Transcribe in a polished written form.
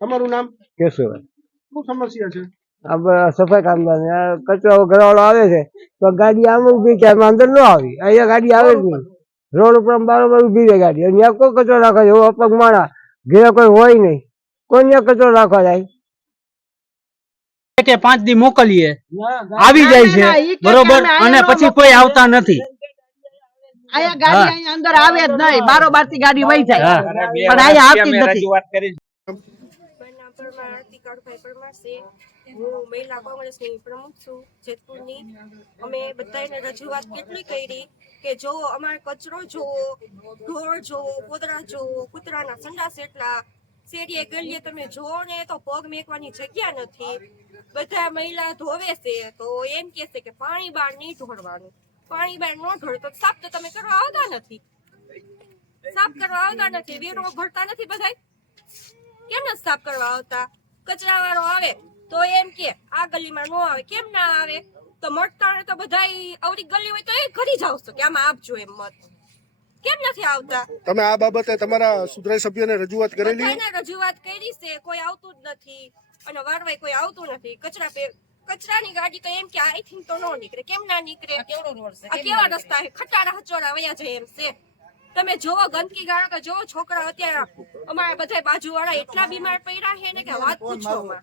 તમારું નામ? કેશોભાઈ. શું સમસ્યા છે? સફાઈ કામદાર કચરો ઘરવાળો આવે છે તો ગાડી આમ ઉભી કે અંદર ન આવી, અહીંયા ગાડી આવે જ નહીં. રોડ ઉપર બરોબર ઉભી રહે ગાડી, અહીંયા કોઈ કચરો રાખવા જાય એવો અપગ માણા ઘેર કોઈ હોય નહીં, કોઈ કચરો રાખવા જાય. 5 દી મોકલીએ આવી જાય છે બરોબર, અને પછી કોઈ આવતા નથી. આયા ગાડી અહીંયા અંદર આવે જ નહીં, બારોબાર થી ગાડી વહી જાય પણ આયા આવતી જ નથી. હું મહિલા કોંગ્રેસની પ્રમુખ છું જેતપુરની. અમે બધાને રજૂઆત કેટલી કરી કે જો અમારે કચરો જોવો, ઢોર જોવો, પોદરા જોવો, કૂતરાના સંડાસ એટલા, શેરીએ ગલીએ તમે જોવો ને તો પગ મેકવાની જગ્યા નથી. બધા મહિલા ધોવે છે તો એમ કે છે કે પાણી બહાર નહીં ઢોળવાનું, પાણી બહાર ન ઢોળે તો સાફ તો તમે કરવા આવતા નથી, સાફ કરવા આવતા નથી, વેરો ભરતા નથી. બધા કેમ નથી સાફ કરવા આવતા? કચરા વાળો આવે તો એમ કે આ ગલીમાં નો આવે, કેમ ના આવે? તો મળતા તો બધા અવરી ગલી હોય તો એ ઘરી જાવ છો કે આમાં આપજો એમ મત, કેમ નથી આવતા? તમે આ બાબતે તમારા સુધરાઈ સભ્યને રજૂઆત કરેલી? રજૂઆત કરી છે, કોઈ આવતું જ નથી અને વારવાઈ કોઈ આવતું નથી. કચરાની ગાડી તો એમ કે અહીંથી તો નો નીકળે, કેમ ના નીકળે? આ કેવા રસ્તા છે, ખટારા હચોરા વયા જાય એમ છે. તમે જોવો ગંદકી ગાળો તો જોવો છોકરા અત્યારે અમારા બધા બાજુ વાળા એટલા બીમાર પડ્યા છે ને કે વાત પૂછો માં.